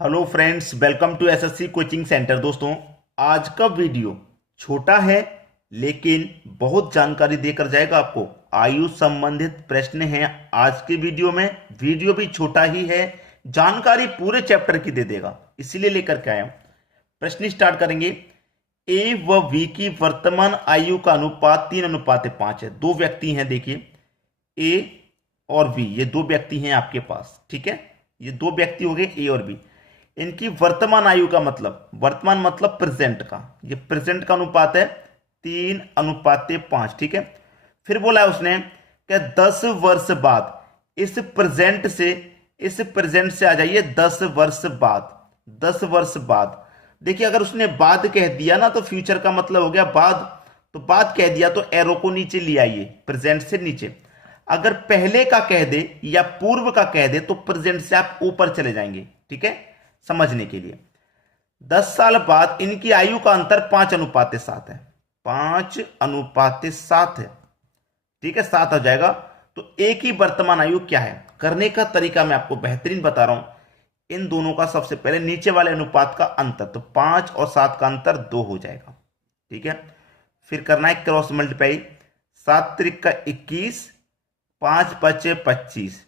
Hello friends, welcome to SSC coaching centre. दोस्तों, आज का वीडियो छोटा है लेकिन बहुत जानकारी देकर जाएगा आपको। आयु संबंधित प्रश्न हैं आज के वीडियो में। वीडियो भी छोटा ही है, जानकारी पूरे चैप्टर की दे देगा, इसीलिए लेकर के आया हूं। प्रश्न स्टार्ट करेंगे। ए व बी की वर्तमान आयु का अनुपात 3:5 है। दो व्यक्ति हैं, देखिए ए और बी, ये दो व्यक्ति हैं आपके पास, ठीक है। ये दो व्यक्ति हो गए ए और बी। इनकी वर्तमान आयु का मतलब, वर्तमान मतलब प्रेजेंट का, ये प्रेजेंट का अनुपात है 3:5, ठीक है। फिर बोला है उसने कि 10 वर्ष बाद इस प्रेजेंट से आ जाइए 10 वर्ष बाद। 10 वर्ष बाद, देखिए अगर उसने बाद कह दिया ना तो फ्यूचर का मतलब हो गया बाद, तो बाद कह दिया तो एरो को नीचे ले आइए, प्रेजेंट से नीचे। अगर पहले का कह दे या पूर्व का कह दे तो प्रेजेंट से आप ऊपर चले जाएंगे, ठीक है, समझने के लिए। 10 साल बाद इनकी आयु का अंतर 5:7 है। 5:7 है, ठीक है, 7 हो जाएगा। तो ए की वर्तमान आयु क्या है, करने का तरीका मैं आपको बेहतरीन बता रहा हूं। इन दोनों का सबसे पहले नीचे वाले अनुपात का अंतर, तो 5 और 7 का अंतर 2 हो जाएगा, ठीक है। फिर करना है क्रॉस मल्टीप्लाई, 7 त्रिक का 21, 5 पचे 25,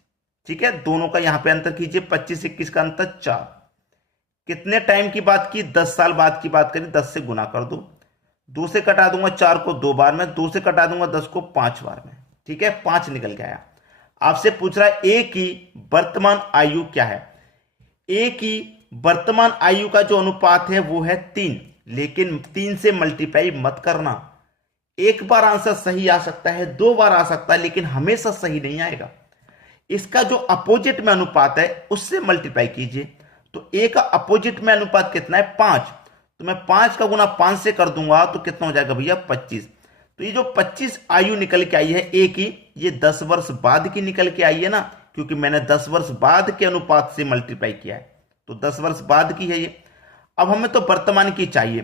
ठीक है। दोनों का यहां पे अंतर कीजिए, 25 21 का अंतर 4। कितने टाइम की बात की, 10 साल बाद की बात करी, 10 से गुना कर दो। 2 से कटा दूंगा 4 को 2 बार में, 2 से कटा दूंगा 10 को 5 बार में, ठीक है। 5 निकल के आया। आपसे पूछ रहा है ए की वर्तमान आयु क्या है। ए की वर्तमान आयु का जो अनुपात है वो है 3, लेकिन 3 से मल्टीप्लाई मत करना। एक बार आंसर सही आ सकता है, 2 बार आ सकता है, लेकिन हमेशा सही नहीं आएगा। इसका जो अपोजिट में अनुपात है उससे मल्टीप्लाई कीजिए। तो ए का अपोजिट में अनुपात कितना है, 5। तो मैं 5 का गुना 5 से कर दूंगा तो कितना हो जाएगा भैया, 25। तो ये जो 25 आयु निकल के आई है ए की, ये 10 वर्ष बाद की निकल के आई है ना, क्योंकि मैंने 10 वर्ष बाद के अनुपात से मल्टीप्लाई किया है, तो 10 वर्ष बाद की है ये। अब हमें तो वर्तमान की चाहिए,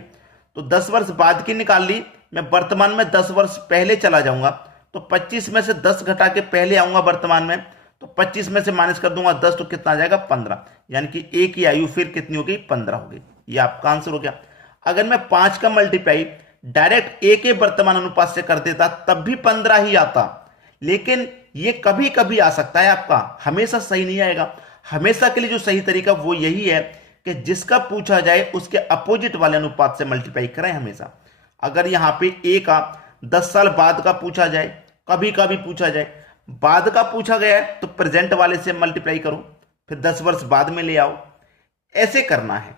तो 10 वर्ष बाद की निकाल ली। मैं वर्तमान में 10 वर्ष पहले चला जाऊंगा, तो 25 में से 10 घटा के पहले आऊंगा वर्तमान में, तो 25 में से माइनस कर दूंगा 10, तो कितना आ जाएगा 15। यानी कि ए की आयु फिर कितनी हो गई, 15 हो गई। ये आपका आंसर हो गया। अगर मैं 5 का मल्टीप्लाई डायरेक्ट ए के वर्तमान अनुपात से कर देता तब भी 15 ही आता, लेकिन ये कभी कभी आ सकता है आपका, हमेशा सही नहीं आएगा। हमेशा के लिए जो सही तरीका वो यही है कि जिसका पूछा जाए उसके अपोजिट वाले अनुपात से मल्टीप्लाई करें हमेशा। अगर यहां पे ए का 10 साल बाद का पूछा जाए, कभी कभी पूछा जाए, बाद का पूछा गया है तो प्रेजेंट वाले से मल्टीप्लाई करो, फिर 10 वर्ष बाद में ले आओ, ऐसे करना है।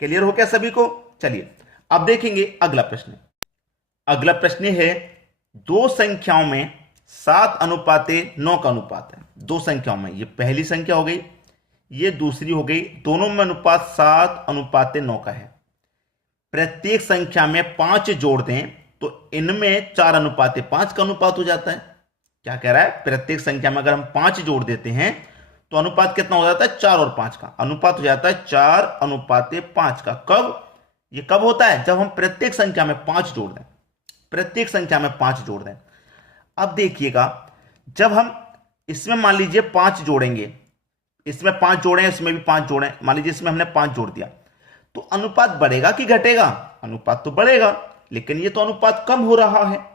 क्लियर हो क्या सभी को? चलिए अब देखेंगे अगला प्रश्न। अगला प्रश्न है, दो संख्याओं में 7:9 का अनुपात है। दो संख्याओं में, ये पहली संख्या हो गई, ये दूसरी हो गई, दोनों में अनुपात 7:9 का है। प्रत्येक संख्या में 5 जोड़ दें तो इनमें 4:5 का अनुपात हो जाता है। क्या कह रहा है, प्रत्येक संख्या में अगर हम 5 जोड़ देते हैं तो अनुपात कितना हो जाता है, 4 और 5 का अनुपात हो जाता है 4:5 का। कब, ये कब होता है, जब हम प्रत्येक संख्या में 5 जोड़ दें, प्रत्येक संख्या में 5 जोड़ दें। अब देखिएगा, जब हम इसमें मान लीजिए 5 जोड़ेंगे, इसमें 5 जोड़े, इसमें भी 5 जोड़े, मान लीजिए इसमें हमने 5 जोड़ दिया, तो अनुपात बढ़ेगा कि घटेगा, अनुपात तो बढ़ेगा, लेकिन ये तो अनुपात कम हो रहा है।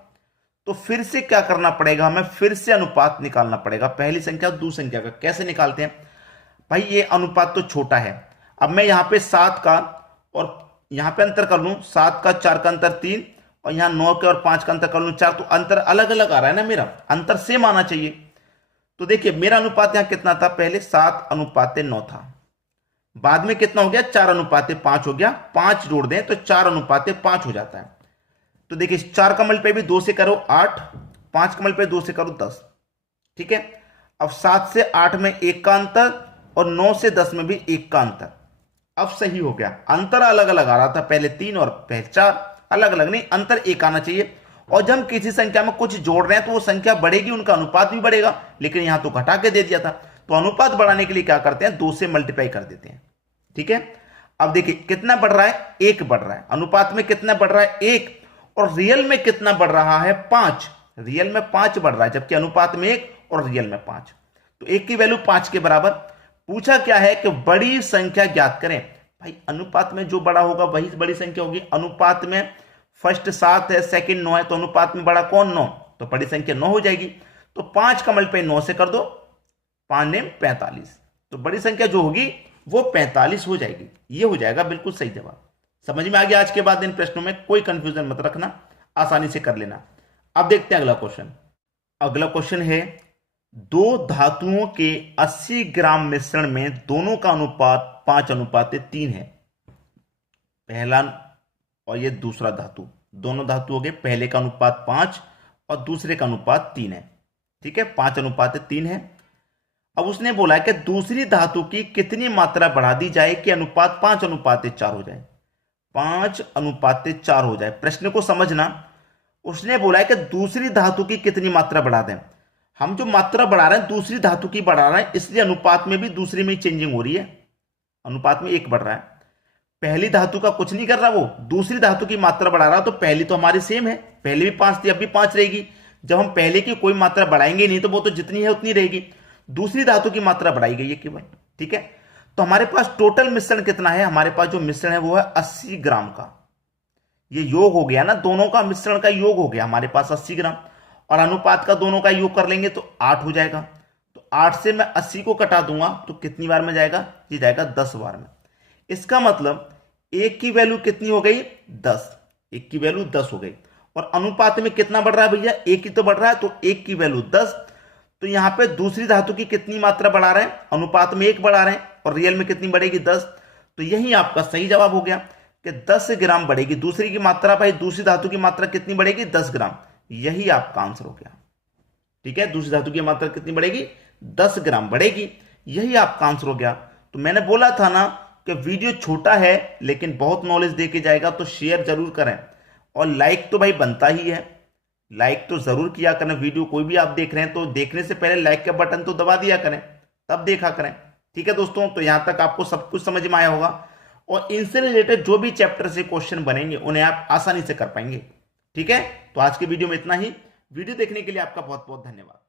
तो फिर से क्या करना पड़ेगा, हमें फिर से अनुपात निकालना पड़ेगा, पहली संख्या और दूसरी संख्या का। कैसे निकालते हैं भाई, ये अनुपात तो छोटा है। अब मैं यहां पे 7 का और यहां पे अंतर कर लूं, 7 का 4 का अंतर 3, और यहां 9 के और 5 का अंतर कर लूं 4, तो अंतर अलग अलग आ रहा है ना, मेरा अंतर सेम आना चाहिए। तो देखिए मेरा अनुपात यहां कितना था, पहले 7:9 था, बाद में कितना हो गया, 4:5 हो गया। 5 जोड़ दें तो 4:5 हो जाता है। तो देखिए 4 का मल्टीप्लाई भी 2 से करो 8, 5 का मल्टीप्लाई 2 से करो 10, ठीक है। अब 7 से 8 में 1 का अंतर और 9 से 10 में भी 1 का अंतर। अब सही हो गया, अंतर अलग अलग आ रहा था, पहले 3 और पहले 4, अलग अलग नहीं, अंतर 1 आना चाहिए। और जब हम किसी संख्या में कुछ जोड़ रहे हैं तो वो संख्या बढ़ेगी, उनका अनुपात भी बढ़ेगा, लेकिन यहां तो घटा के दे दिया था, तो अनुपात बढ़ाने के लिए क्या करते हैं, 2 से मल्टीप्लाई कर देते हैं, ठीक है। अब देखिए कितना बढ़ रहा है, 1 बढ़ रहा है, अनुपात में कितना बढ़ रहा है, 1, और रियल में कितना बढ़ रहा है, 5। रियल में 5 बढ़ रहा है, जबकि अनुपात में 1 और रियल में 5। तो 1 की वैल्यू 5 के बराबर, पूछा क्या है कि बड़ी संख्या ज्ञात करें। भाई अनुपात में जो बड़ा होगा वही बड़ी संख्या होगी। अनुपात में फर्स्ट 7 है, सेकंड 9 है, तो अनुपात में बड़ा कौन? 9, तो बड़ी संख्या 9 हो जाएगी। तो 5 का मल्टीप्लाई 9 से कर दो, 5 ने 45, तो बड़ी संख्या जो होगी वो 45 हो जाएगी। ये हो जाएगा बिल्कुल सही जवाब। समझ में आ गया? आज के बाद इन प्रश्नों में कोई कंफ्यूजन मत रखना, आसानी से कर लेना। अब देखते हैं अगला क्वेश्चन। अगला क्वेश्चन है, दो धातुओं के 80 ग्राम मिश्रण में दोनों का अनुपात 5:3 है। पहला और ये दूसरा धातु, दोनों धातु हो गए, पहले का अनुपात 5 और दूसरे का अनुपात 3 है। ठीक है, 5:3 है। अब उसने बोला है कि दूसरी धातु की कितनी मात्रा बढ़ा दी जाए कि अनुपात 5:4 हो जाए। 5:4 हो जाए। प्रश्न को समझना, उसने बोला है कि दूसरी धातु की कितनी मात्रा बढ़ा दें। हम जो मात्रा बढ़ा रहे हैं दूसरी धातु की बढ़ा रहे हैं, इसलिए अनुपात में भी दूसरे में चेंजिंग हो रही है। अनुपात में 1 बढ़ रहा है। पहली धातु का कुछ नहीं कर रहा, वो दूसरी धातु की मात्रा बढ़ा रहा। तो पहली तो हमारी सेम है, पहले भी 5 थी, अब भी 5 रहेगी। जब हम पहले की कोई मात्रा बढ़ाएंगे नहीं तो वो तो जितनी है उतनी रहेगी। दूसरी धातु की मात्रा बढ़ाई गई है केवल। ठीक है, तो हमारे पास टोटल मिश्रण कितना है? हमारे पास जो मिश्रण है वो है 80 ग्राम का। ये योग हो गया ना, दोनों का मिश्रण का योग हो गया हमारे पास 80 ग्राम, और अनुपात का दोनों का योग कर लेंगे तो 8 हो जाएगा। तो 8 से मैं 80 को कटा दूंगा तो कितनी बार में जाएगा? ये जाएगा 10 बार में। इसका मतलब एक की वैल्यू कितनी हो गई? 10। एक की वैल्यू 10 हो गई। और अनुपात में कितना बढ़ रहा है भैया? एक ही तो बढ़ रहा है, तो एक की वैल्यू 10। तो यहां पे दूसरी धातु की कितनी मात्रा बढ़ा रहे हैं? अनुपात में 1 बढ़ा रहे हैं, और रियल में कितनी बढ़ेगी? 10। तो यही आपका सही जवाब हो गया कि 10 ग्राम बढ़ेगी दूसरी की मात्रा। भाई दूसरी धातु की मात्रा कितनी बढ़ेगी? 10 ग्राम। यही आपका आंसर हो गया। ठीक है, दूसरी धातु की मात्रा कितनी बढ़ेगी? 10 ग्राम बढ़ेगी। यही आपका आंसर हो गया। तो मैंने बोला था ना कि वीडियो छोटा है लेकिन बहुत नॉलेज दे के जाएगा, तो शेयर जरूर करें। और लाइक तो भाई बनता ही है, लाइक तो जरूर किया करें। वीडियो कोई भी आप देख रहे हैं तो देखने से पहले लाइक का बटन तो दबा दिया करें, तब देखा करें। ठीक है दोस्तों, तो यहां तक आपको सब कुछ समझ में आया होगा, और इनसे रिलेटेड जो भी चैप्टर से क्वेश्चन बनेंगे उन्हें आप आसानी से कर पाएंगे। ठीक है, तो आज की वीडियो में इतना ही। वीडियो देखने के लिए आपका बहुत बहुत धन्यवाद।